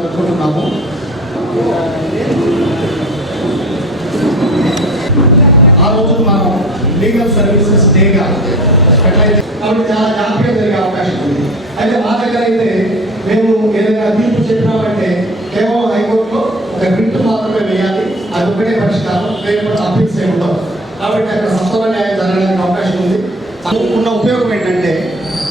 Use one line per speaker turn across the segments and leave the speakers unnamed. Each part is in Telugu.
జరుపుకుంటున్నాము. ఆ రోజు మనం లీగల్ సర్వీసెస్ డేగా ఎట్లయితే కాబట్టి చాలా జాగ్రత్తగా జరిగే అవకాశం ఉంది. అయితే మా దగ్గర అయితే మేము ఏదైనా తీర్పు చెప్పినామంటే కేవలం హైకోర్టులో ఒక బిట్ మాత్రమే వేయాలి. అది ఒకటే పరిష్కారం. లేకపోతే అప్పీల్స్ ఏమి ఉండవు కాబట్టి అక్కడ సత్వర న్యాయం జరగడానికి అవకాశం ఉంది. ఉన్న ఉపయోగం ఏంటంటే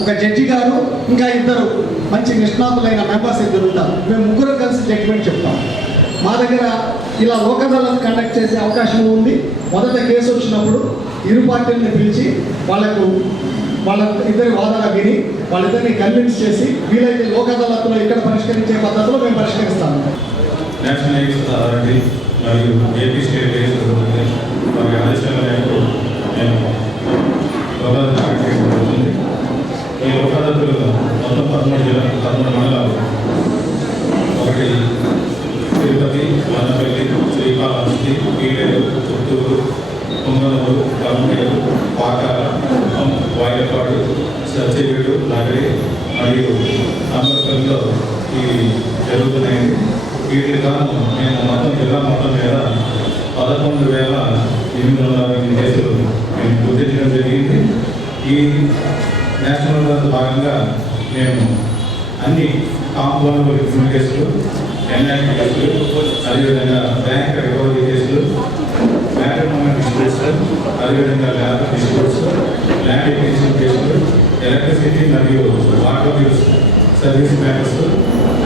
ఒక జడ్జి గారు ఇంకా ఇద్దరు మంచి నిష్ణాతులైన మెంబర్స్ ఇద్దరు ఉంటారు. మేము ముగ్గురు కలిసి జడ్జిమెంట్ చెప్తాం. మా దగ్గర ఇలా లోక్ అదాలత్ కండక్ట్ చేసే అవకాశం ఉంది. మొదట కేసు వచ్చినప్పుడు ఇరు పార్టీలను పిలిచి వాళ్ళకు వాళ్ళ ఇద్దరి వాదన విని వాళ్ళిద్దరిని కన్విన్స్ చేసి వీలైతే లోక్ అదాలత్లో ఇక్కడ పరిష్కరించే పద్ధతిలో మేము పరిష్కరిస్తాము
నేషనల్ మరియు ఏపీ స్టేట్ ఎయిడ్స్ అథారిటీ వారి ఆదేశాల మేరకు మేము లోకాదాలు కండక్ట్ చేయడం జరుగుతుంది ఈ లోకాదాలు మొత్తం పదమూడు జిల్లా పదమూడు మండలాలు. ఒకటి తిరుపతి వనపల్లి శ్రీకాళహస్తి పీలేరు పుత్తూరు పొంగనూరు కమ్మేరు పాకాల వాయపాడు సత్యవేడు నగరి మరియు అంబర్పల్లిలో ఇవి జరుగుతున్నాయి. వీటి కాలం మేము మొత్తం జిల్లా మొత్తం మీద పదకొండు వేల ఎనిమిది వందల ఎనిమిది కేసులు మేము గుర్తించడం జరిగింది. ఈ నేషనల్ భాగంగా మేము అన్ని కాంపౌండ్ క్రిమినల్ కేసులు ఎన్ఐటి కేసులు అదేవిధంగా బ్యాంక్ రికవరీ కేసులు మ్యాట్రిమోనల్ డిస్ప్యూట్స్ అదేవిధంగా ల్యాబ్ డిస్ప్యూట్స్ ల్యాండ్ ఎక్విజిషన్ కేసులు ఎలక్ట్రిసిటీ మరియు వాటర్ యూస్ సర్వీస్ మ్యాటర్స్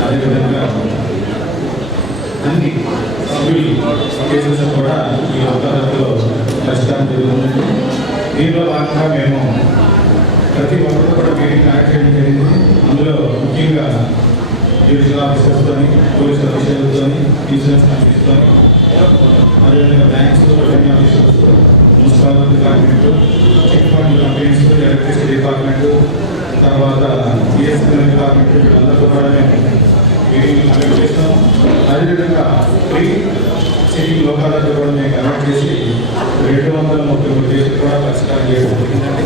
అదేవిధంగా అన్ని సివిల్ కేసెస్ కూడా ఈ అవతారంలో పరిష్కారం జరుగుతుంది. దీనిలో భాగంగా మేము ప్రతి ఒక్కరు కూడా మీటింగ్ కనెక్ట్ చేయడం జరిగింది. అందులో ముఖ్యంగా డివిజనల్ ఆఫీసర్స్తో పోలీస్ ఆఫీసర్లతో ఇన్సూరెన్స్ కంపెనీస్తో అదేవిధంగా banks revenue officers municipality department check fund companies electricity department తర్వాత బిఎస్ఎన్ఎల్ డిపార్ట్మెంట్ వీళ్ళందరూ కూడా మేము మీటింగ్ కండక్ట్ చేస్తాం. అదేవిధంగా ఫ్రీ సిటీ లోకాలకు కూడా మేము కండక్ట్ చేసి రెండు వందల ముప్పై మూడు కూడా పరిష్కారం చేయడం జరిగిందండి.